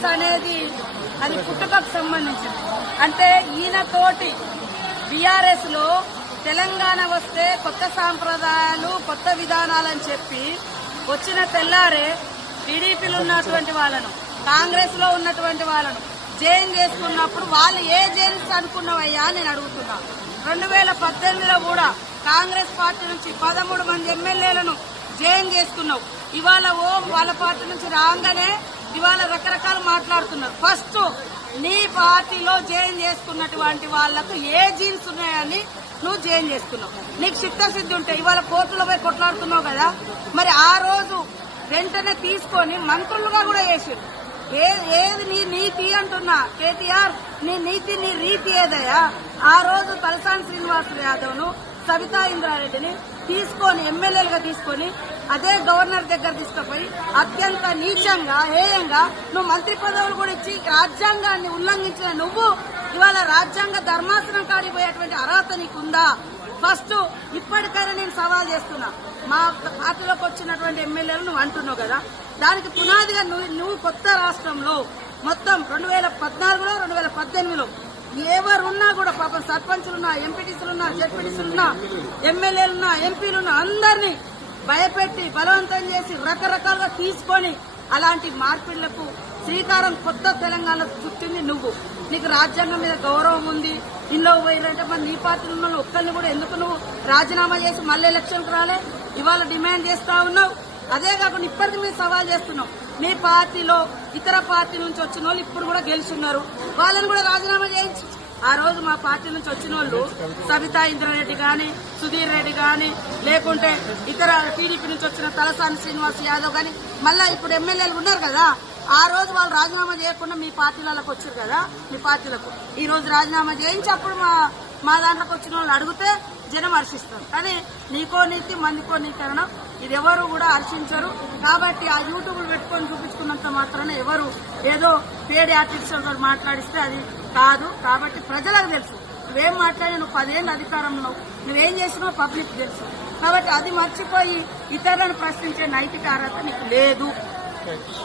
drugs అనేది అది పుట్టుకకు సంబంధించింది అంటే ఈయనతోటి బీఆర్ఎస్ లో తెలంగాణ వస్తే కొత్త సాంప్రదాయాలు కొత్త విధానాలని చెప్పి వచ్చిన తెల్లారే టీడీపీలో ఉన్నటువంటి వాళ్ళను కాంగ్రెస్ లో ఉన్నటువంటి వాళ్ళను జైన్ చేసుకున్నప్పుడు వాళ్ళు ఏ జైన్స్ అనుకున్నవయ్యా నేను అడుగుతున్నా రెండు వేల పద్దెనిమిదిలో కూడా కాంగ్రెస్ పార్టీ నుంచి పదమూడు మంది ఎమ్మెల్యేలను జైన్ చేసుకున్నావు ఇవాళ ఓ వాళ్ళ పార్టీ నుంచి రాగానే ఇవాళ రకరకాలు మాట్లాడుతున్నారు ఫస్ట్ నీ పార్టీలో జాయిన్ చేసుకున్నటువంటి వాళ్లకు ఏ జీన్స్ ఉన్నాయని నువ్వు జాయిన్ చేసుకున్నావు నీకు చిత్తశుద్ధి ఉంటే ఇవాళ కోర్టులో పోయి కొట్లాడుతున్నావు కదా మరి ఆ రోజు వెంటనే తీసుకొని మంత్రులుగా కూడా చేసారు ఏది నీ నీతి అంటున్నా కేటీఆర్ నీ నీతి నీ రీతి ఏదయ్యా ఆ రోజు తలసాని యాదవ్ యాదవ్ను సవితా ఇంద్రారెడ్డిని తీసుకొని ఎమ్మెల్యేలుగా తీసుకొని అదే గవర్నర్ దగ్గర తీసుకుపోయి అత్యంత నీచంగా హేయంగా నువ్వు మంత్రి పదవులు కూడా ఇచ్చి రాజ్యాంగాన్ని ఉల్లంఘించిన నువ్వు ఇవాళ రాజ్యాంగ ధర్మాసనం కాడిపోయేటువంటి అర్హత నీకుందా ఫస్ట్ ఇప్పటికైనా నేను సవాల్ చేస్తున్నా మా పార్టీలోకి వచ్చినటువంటి ఎమ్మెల్యేలు నువ్వు అంటున్నావు కదా దానికి పునాదిగా నువ్వు నువ్వు కొత్త రాష్ట్రంలో మొత్తం రెండు వేల పద్నాలుగులో రెండు వేల పద్దెనిమిదిలో ఎవరున్నా కూడా పాపం సర్పంచులున్నా ఎంపీటీసీలున్నా జడ్పీటీసులున్నా ఎమ్మెల్యేలున్నా ఎంపీలున్నా అందరినీ భయపెట్టి బలవంతం చేసి రకరకాలుగా తీసుకొని అలాంటి మార్పిళ్లకు శ్రీకారం కొత్త తెలంగాణ చుట్టింది నువ్వు నీకు రాజ్యాంగం మీద గౌరవం ఉంది ఇందులో పోయిందంటే మరి నీ పార్టీ ఉన్న ఒక్కరిని కూడా ఎందుకు నువ్వు రాజీనామా చేసి మళ్ళీ ఎలక్షన్కి రాలే ఇవాళ డిమాండ్ చేస్తా ఉన్నావు అదే కాకుండా ఇప్పటికి మేము సవాల్ చేస్తున్నాం మీ పార్టీలో ఇతర పార్టీ నుంచి వచ్చిన వాళ్ళు ఇప్పుడు కూడా గెలుచున్నారు వాళ్ళని కూడా రాజీనామా చేయించు ఆ రోజు మా పార్టీ నుంచి వచ్చిన వాళ్ళు సబితా ఇంద్రారెడ్డి కానీ సుధీర్ రెడ్డి కానీ లేకుంటే ఇతర టీడీపీ నుంచి వచ్చిన తలసాని శ్రీనివాస్ యాదవ్ కానీ మళ్ళీ ఇప్పుడు ఎమ్మెల్యేలు ఉన్నారు కదా ఆ రోజు వాళ్ళు రాజీనామా చేయకుండా మీ పార్టీలకు వచ్చారు కదా మీ పార్టీలకు ఈ రోజు రాజీనామా చేయించి అప్పుడు మా మా దాంట్లోకి వచ్చిన వాళ్ళు అడిగితే జనం హర్షిస్తారు కానీ నీకో నీతి మందికో నీతి అనడం ఇది ఎవరు కూడా హర్షించరు కాబట్టి ఆ యూట్యూబ్లు పెట్టుకొని చూపించుకున్నంత మాత్రమే ఎవరు ఏదో పేడి యాటిస్టులతో మాట్లాడిస్తే అది కాదు కాబట్టి ప్రజలకు తెలుసు నువ్వేం మాట్లాడి నువ్వు పదేళ్ళు అధికారంలో నువ్వేం చేసినావు పబ్లిక్ తెలుసు కాబట్టి అది మర్చిపోయి ఇతరులను ప్రశ్నించే నైతిక అర్హత నీకు లేదు